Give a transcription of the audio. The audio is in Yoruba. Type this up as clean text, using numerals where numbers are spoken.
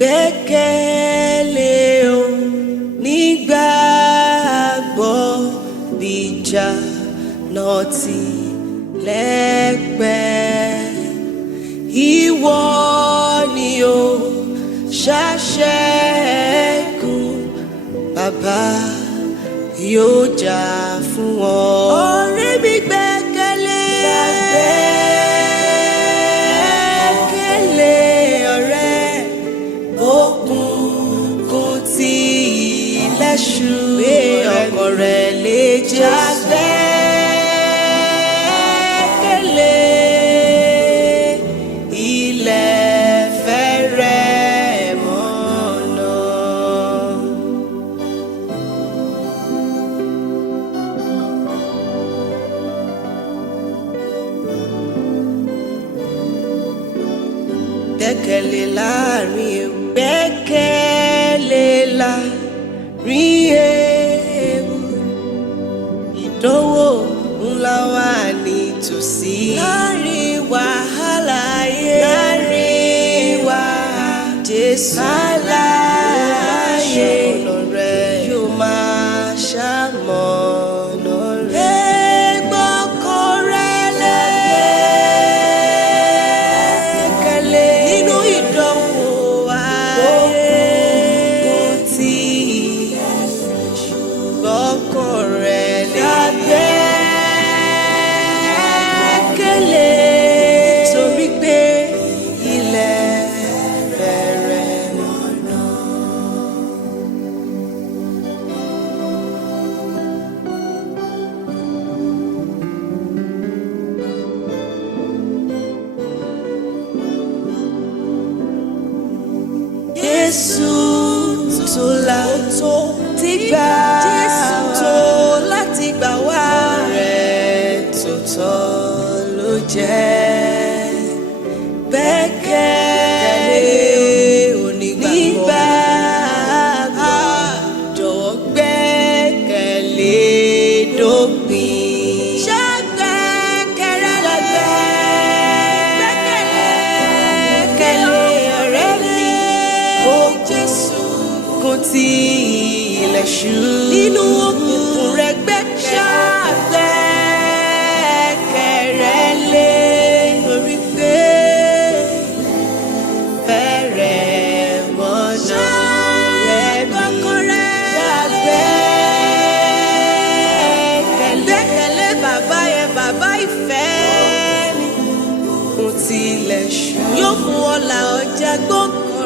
gbẹ́kẹ̀lé o nígbàgbọ́ bíjà náà ti lẹ́pẹ́. Ìwọ ni o ṣàṣẹ́gun, bàbá yóò jà fún ọ. Ọ̀rẹ́ mi gbẹ́kẹ̀lé ọ̀rẹ́, òkùnkùn tí ilẹ̀ ṣú pé ọkọ rẹ̀ lè jà. Gbẹ́kẹ̀lé ilẹ̀ fẹ́rẹ̀ mọ́nà. Gbẹ́kẹ̀lé láàrin ewu, gbẹ́kẹ̀lé láàrin ewu. Ìdánwò ńlá wà nítòsí. Láàrin wàhálà ayé, láàrin wàhálà Jésù aláyé yóò máa ṣamọ̀nà rẹ̀. Gbọ́kàn rẹ̀ lẹ́kẹ̀lé nínú ìdánwò ayé tí gbọ́kàn rẹ̀ lẹ́kẹ̀lé torí pé ilẹ̀ fẹ́rẹ̀ mọ́nà. Jésù tó láti gbà, Jésù tó láti gbà wá. Rẹ̀ tó tọ́ ló jẹ́. Gbẹ́kẹ̀lé onígbàgbọ́, jọ̀wọ́ gbẹ́kẹ̀lé dópin. Ṣàgbẹ́kẹ̀lé ọ̀rẹ́ mi, ó Jésù kò tí ilẹ̀ ṣú. Nínú òkùnkùn rẹ̀ gbẹ́kẹ̀lé torí pé fẹ́rẹ̀ mọ́nà rẹ̀ mi. Gbẹ́kẹ̀lé bàbá yẹn, bàbá ìfẹ́ mi. Kò tilẹ̀ ṣú yóò fún ọ là ọjà gbọ́kàn.